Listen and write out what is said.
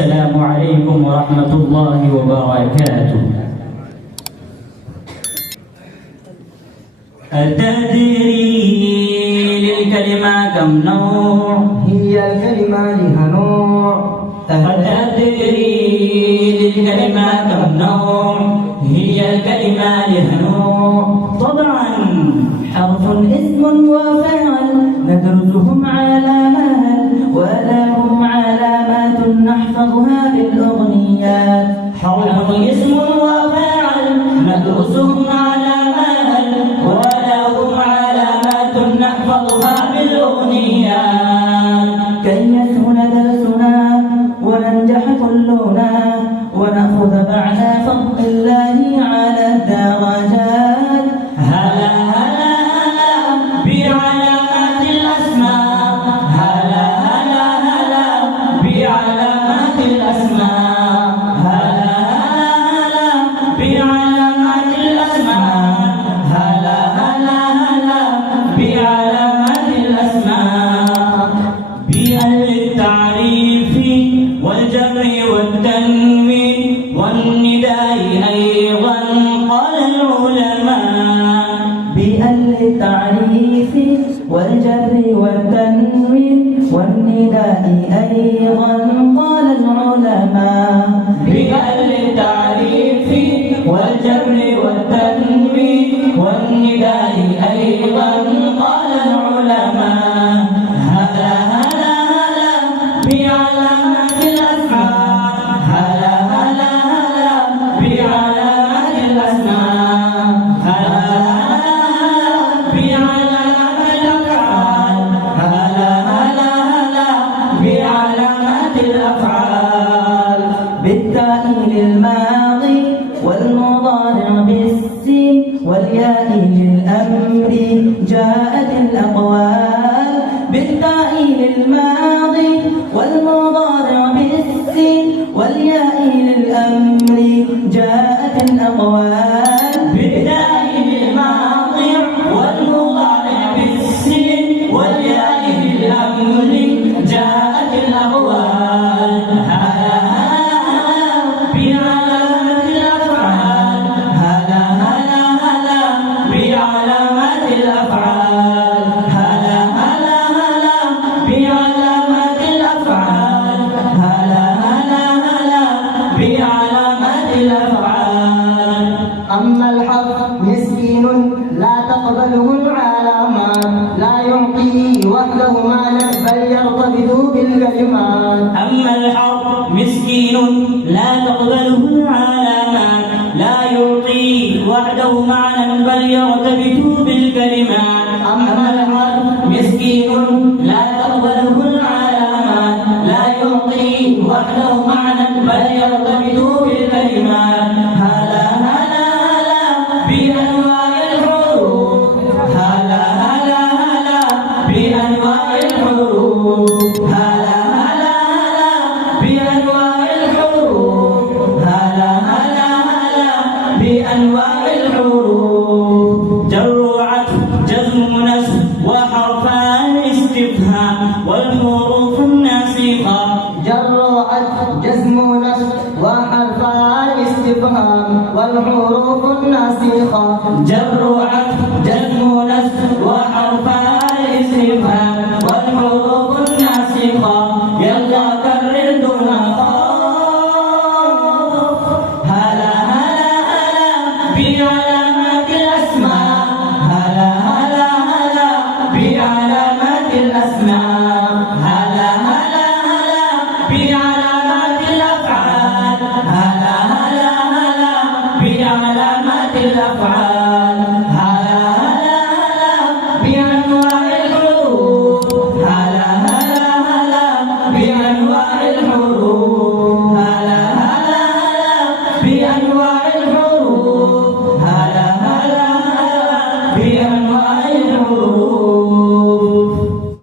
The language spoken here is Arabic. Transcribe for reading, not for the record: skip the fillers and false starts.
السلام عليكم ورحمة الله وبركاته. أتدري للكلمة كم نوع؟ هي الكلمة لها نوع. أتدري للكلمة كم نوع؟ هي الكلمة لها نوع. طبعا حرف اسم وفعل ندرسهم على مهل ولهم علامات نحفظها بالأغنيات. حرف اسم وفعل ندرسهم على مهل ولهم علامات نحفظها بالأغنيات. كي يسهل درسنا وننجح كلنا ونأخذ بعد فضل الله على الدرجات. هلا هلا هلا بعلامات الأسماء. هلا هلا هلا بعلامات الأسماء. هلا هلا هلا بعلامات الأسماء. هلا هلا هلا بعلامات الأسماء. بالتعريف والجمع والتنوين والنداء أيضا قال العلماء. بالتعريف والجر والتنوين والنداء أيضا قال العلماء. بالتعريف والجر والتنوين والنداء أيضا قال العلماء. هلا هلا هلا بعلامات الأسماء. هلا هلا هلا بعلامات الأسماء. هلا هلا هلا بعلامات الأفعال. هلا هلا هلا بعلامات الأفعال. بالتاء للماضي والمضارع بالسين والياء للأمر جاءت الأقوال. بالتاء للماضي والمضارع بالسين والياء للأمر جاءت الأقوال. بالتاء للماضي والمضارع بالسين والياء للأمر جاءت الأقوال. هلا هلا بعلامات الأفعال. هلا هلا هلا بعلامات الأفعال. هلا هلا هلا بعلامات الأفعال. هلا هلا هلا بعلامات الأفعال. أما الحرف مسكين لا تقبله العلامات لا يعطي وحده مالا بل يرتبط بالكلمات. أما الحرف مسكين لا تقبله العلامات لا يعطي وحده معنى بل يرتبط بالكلمات. أما الحرف مسكين لا تقبله العلامات لا يعطي وحده معنى بل يرتبط بالكلمات. هلا هلا هلا بأنواع الحروف. هلا هلا هلا بأنواع الحروف. هلا هلا هلا بأنواع الحروف. هلا هلا هلا بأنواع الحروف. جر وعطف جزم نسب وحرفان استفهام والحروف الناسخة. جر وعطف جزم نسب وحرفان استفهام والحروف الناسخة. جر وعطف جزم نسب وحرفان استفهام والحروف الناسخة. يلا كرر دون خوف. هلا هلا هلا بعلامات الأسماء. هلا هلا هلا بعلامات الأسماء. هلا هلا هلا بعلامات الأفعال. هلا هلا هلا بعلامات الأفعال.